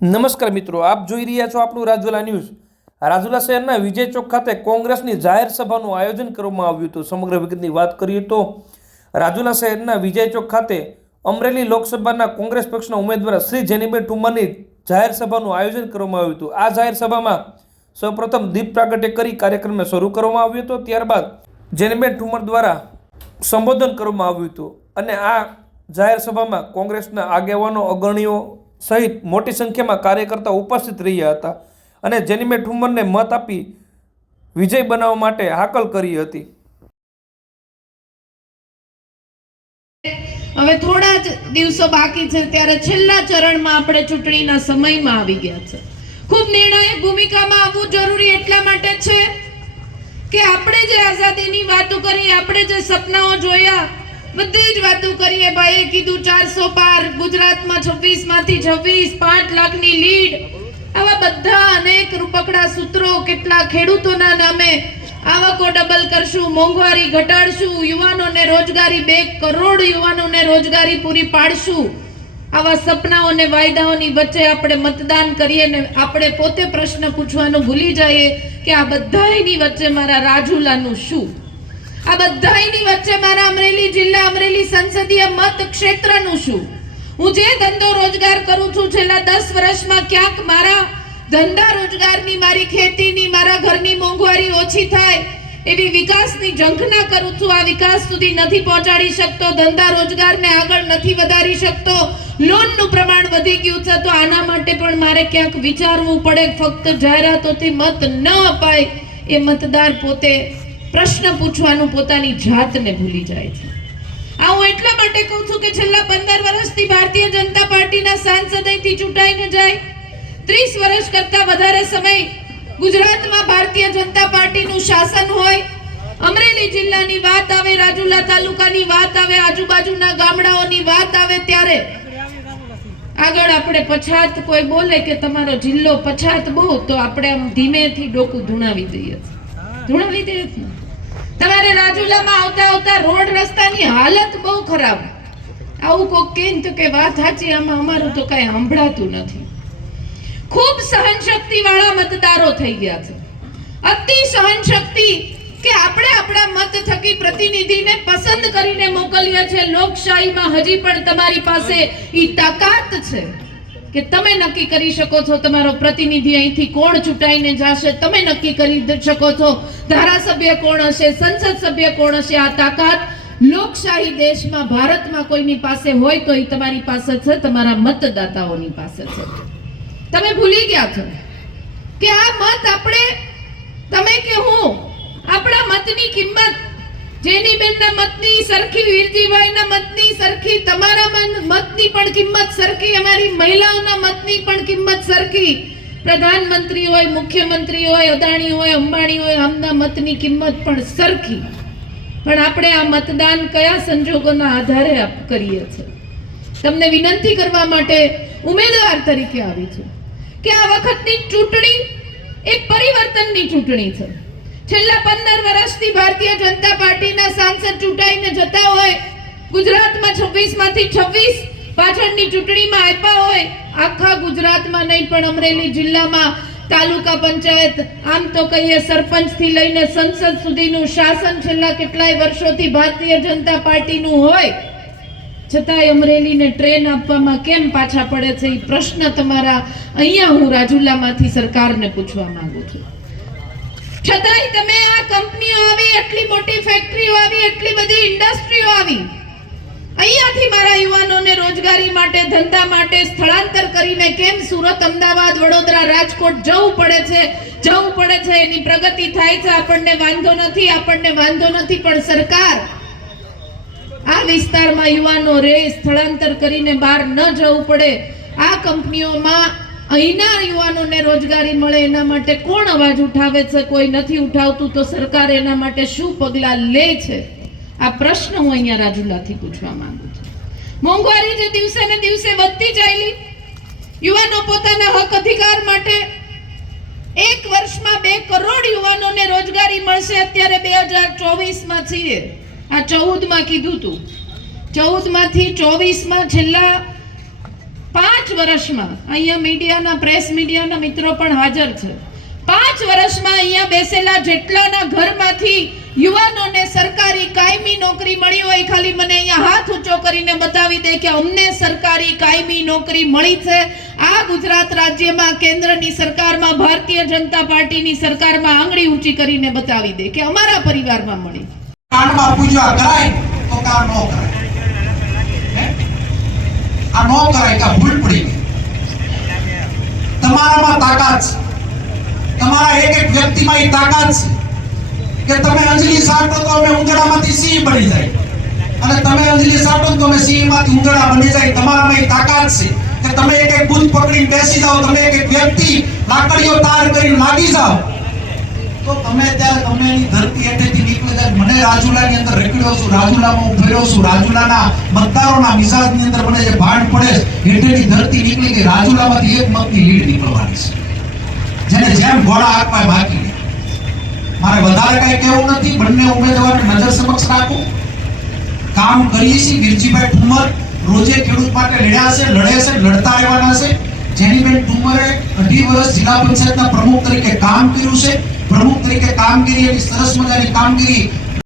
નમસ્કાર મિત્રો, આપ જોઈ રહ્યા છો આપણું રાજુલા ન્યૂઝ। રાજુલા શહેરના વિજય ચોક ખાતે કોંગ્રેસની જાહેર સભાનું આયોજન કરવામાં આવ્યું હતું। સમગ્ર વિગતની વાત કરીએ તો રાજુલા શહેરના વિજય ચોક ખાતે અમરેલી લોકસભાના કોંગ્રેસ પક્ષના ઉમેદવાર શ્રી જેનીબેન ઠુમરની જાહેર સભાનું આયોજન કરવામાં આવ્યું હતું। આ જાહેર સભામાં સૌપ્રથમ દીપ પ્રાગટ્ય કરી કાર્યક્રમને શરૂ કરવામાં આવ્યો હતો। ત્યારબાદ જેનીબેન ઠુમર દ્વારા સંબોધન કરવામાં આવ્યું હતું અને આ જાહેર સભામાં કોંગ્રેસના આગેવાનો, અગ્રણીઓ સહિત મોટી સંખ્યામાં કાર્યકર્તાઓ ઉપસ્થિત રહ્યા હતા અને જેનીબેન ઠુમરને મત આપી વિજય બનાવવા માટે હાકલ કરી હતી। હવે થોડા જ દિવસો બાકી છે ત્યારે છેલ્લા ચરણમાં આપણે ચૂંટણીના સમયમાં આવી ગયા છે। ખૂબ નિર્ણાયક ભૂમિકામાં આવવું જરૂરી એટલા માટે છે કે આપણે જે આઝાદીની વાતો કરી, આપણે જે સપનાઓ જોયા, બધી જ વાતો કરીએ। ભાઈએ કીધું 400 પાર, ગુજરાતમાં 26 માંથી 26, 5 લાખની લીડ, આવા બધા અનેક રૂપકડા સૂત્રો, કેટલા ખેડૂતોના નામે આવકો ડબલ કરશું, મોંઘવારી ઘટાડશું, યુવાનોને રોજગારી 2 કરોડ યુવાનોને રોજગારી પૂરી પાડશું, આવા સપનાઓને વાયદાઓની વચ્ચે આપણે મતદાન કરીએ ને આપણે પોતે પ્રશ્ન પૂછવાનું ભૂલી જઈએ કે આ બધાની વચ્ચે મારા રાજુલાનું શું, આ બધાની વચ્ચે મારા અમરેલી જિલ્લા, અમરેલી સંસદીય મત ક્ષેત્રનું શું। હું જે ધંધો રોજગાર કરું છું છેલ્લા 10 વર્ષમાં ક્યાંક મારા ધંધા રોજગારની, મારી ખેતીની, મારા ઘરની મોંઘવારી ઓછી થાય એવી વિકાસની ઝંખના કરું છું। આ વિકાસ સુધી નથી પહોંચાડી શકતો, ધંધા રોજગારને આગળ નથી વધારી શકતો, લોનનું પ્રમાણ વધી ગયું છે, તો આના માટે પણ મારે ક્યાંક વિચારવું પડે। ફક્ત જાહેરાતોથી મત ન અપાય, એ મતદાર પોતે પ્રશ્ન પૂછવાનું પોતાની જાતને ભૂલી જાય છે। આ હું એટલા માટે કહું છું કે છેલ્લા 15 વર્ષથી ભારતીય જનતા પાર્ટીના સાંસદ અહીંથી ચૂંટાઈને જાય, 30 વર્ષ કરતા વધારે સમય ગુજરાતમાં ભારતીય જનતા પાર્ટીનું શાસન હોય, અમરેલી જિલ્લાની વાત આવે, રાજુલા તાલુકાની વાત આવે, આજુબાજુના ગામડાઓની વાત આવે, ત્યારે આગળ આપણે પછાત કોઈ બોલે કે તમારો જિલ્લો પછાત બહુ, તો આપણે આમ ધીમેથી ડોકું ધૂણાવી દઈએ છીએ। તમારે રાજુલામાં આવતા આવતા રોડ રસ્તાની હાલત બહુ ખરાબ। આવું કોક કહે તો કે વાત સાચી, આમાં અમારું તો કઈ સાંભળાતું નથી। ખૂબ સહનશક્તિ વાળા મતદારો થઈ ગયા છે, અતિ સહનશક્તિ કે આપણે આપણા મત થકી પ્રતિનિધિને પસંદ કરીને મોકલીએ છીએ। લોકશાહીમાં હજી પણ તમારી પાસે ઈ તાકાત છે કે તમે નક્કી કરી શકો છો તમારો પ્રતિનિધિ અહીંથી કોણ ચૂંટાઈને જશે, તમે નક્કી કરી શકો છો ધારાસભ્ય કોણ હશે, સંસદ સભ્ય કોણ હશે। આ તાકાત લોકશાહી દેશમાં, ભારતમાં કોઈની પાસે હોય તો એ તમારી પાસે છે, તમારા મતદાતાઓની પાસે છે। તમે ભૂલી ગયા છો કે આ મત આપણે, તમે કે હું, આપણા મતની કિંમત જેનીબેનના મતની સરખી, વીરજીભાઈના મતની સરખી, તમારા મતની પણ કિંમત સરખી, અમારી મહિલાઓના મતની પણ કિંમત સરખી, પ્રધાનમંત્રી હોય, મુખ્યમંત્રી હોય, અદાણી હોય, અંબાણી હોય, આમના મતની કિંમત પણ સરખી। પણ આપણે આ મતદાન કયા સંજોગોના આધારે કરીએ છીએ? તમને વિનંતી કરવા માટે ઉમેદવાર તરીકે આવી છું કે આ વખતની ચૂંટણી એક પરિવર્તનની ચૂંટણી છે। છેલ્લા 15 વર્ષથી ભારતીય જનતા પાર્ટીના સાંસદ ચૂંટાઈને જતા હોય, ગુજરાતમાં 26 માંથી 26 પાછળની ચૂંટણીમાં આપ્યા હોય, આખા ગુજરાતમાં નહીં પણ અમરેલી જિલ્લામાં તાલુકા પંચાયત, આમ તો કહીએ સરપંચ થી લઈને સંસદ સુધીનું શાસન છેલ્લા કેટલાય વર્ષોથી ભારતીય જનતા પાર્ટીનું હોય, છતાંય અમરેલીને ટ્રેન આપવામાં કેમ પાછા પડે છે? એ પ્રશ્ન તમારા અહીંયા હું રાજુલામાંથી સરકારને પૂછવા માંગુ છું। છતાંય તમે આ કંપનીઓ આવી, એટલી મોટી ફેક્ટરીઓ આવી, એટલી બધી ઇન્ડસ્ટ્રીઓ આવી, અહીંયાથી મારા યુવાનોને રોજગારી માટે, ધંધા માટે સ્થળાંતર કરીને કેમ સુરત, અમદાવાદ, વડોદરા, રાજકોટ જવું પડે છે? એની પ્રગતિ થાય છે, આપણને વાંધો નથી, પણ સરકાર આ વિસ્તારમાં યુવાનો રે, સ્થળાંતર કરીને બહાર ન જવું પડે, આ કંપનીઓમાં અહીંના યુવાનોને રોજગારી મળે, એના માટે કોણ અવાજ ઉઠાવે છે? કોઈ નથી ઉઠાવતું, તો સરકાર એના માટે શું પગલાં લે છે? આ પ્રશ્ન હું અહીંયા રાજુલાથી પૂછવા માંગુ છું। મોંઘવારી જે દિવસે ને દિવસે વધતી ચાલી, યુવાનો પોતાના હક અધિકાર માટે 1 વર્ષમાં 2 કરોડ યુવાનોને રોજગારી મળશે। અત્યારે 2024માં છીએ, આ 14માં કીધું હતું, 14 માંથી 24માં છેલ્લા 5 વર્ષમાં અહીંયા મીડિયાના પ્રેસ મીડિયાના મિત્રો પણ હાજર છે. 5 વર્ષમાં અહીંયા બેસેલા જેટલાના ઘરમાંથી યુવાનોને સરકારી કાયમી નોકરી મળી હોય, ખાલી મને અહીંયા હાથ ઊંચો કરીને બતાવી દે કે અમને સરકારી કાયમી નોકરી મળી છે. આ ગુજરાત રાજ્યમાં કેન્દ્રની સરકારમાં, ભારતીય જનતા પાર્ટીની સરકારમાં આંગળી ઊંચી કરીને બતાવી દે કે અમારા પરિવારમાં મળી. કાનમાં પૂજા કરાય તો કામ ન કરાય. આ ન કરાય કે ભૂલ પડી ગઈ. તમારામાં તાકાત છે, તમારા એક એક વ્યક્તિમાં એ તાકાત છે કે તમે અંજલિ સાટો તો અમે ઉંદરડામાંથી સિંહ બની જાય, અને તમે અંજલિ સાટો તો અમે સિંહમાંથી ઉંદરડા બની જાય. તમારામાં એ તાકાત છે કે તમે એક એક બૂથ પકડીને બેસી જાઓ, તમે એક એક વ્યક્તિ લાકડીઓ તાર કરીને લાગી જાઓ તો તમે ત્યારે તમે એની ધરતી હેઠેથી નીકળી જાય. મને રાજુલાની અંદર રેકડ્યો છું, રાજુલામાં હું ફેર્યો છું, રાજુલાના મતદારોના મિજાજની અંદર મને જે ભાન પડે હેઠેની ધરતી નીકળી ગઈ. રાજુલામાંથી એક મતની લીડ નીકળવાની છે, જેને જેમ ઘોડા આપવા બાકી નહીં. મારે વધારે કઈ કહેવું નથી. બંને ઉમેદવારને નજર સમક્ષ રાખો. કામ કરીએ છીએ. વીરજીભાઈ ઠુમર રોજે ખેડૂત માટે લડ્યા છે, લડે છે, લડતા રહેવાના છે. જેનીબેન ઠુમરે 2.5 વર્ષ જિલ્લા પંચાયતના પ્રમુખ તરીકે કામ કર્યું છે. પ્રમુખ તરીકે કામગીરી, એની સરસ મજાની કામગીરી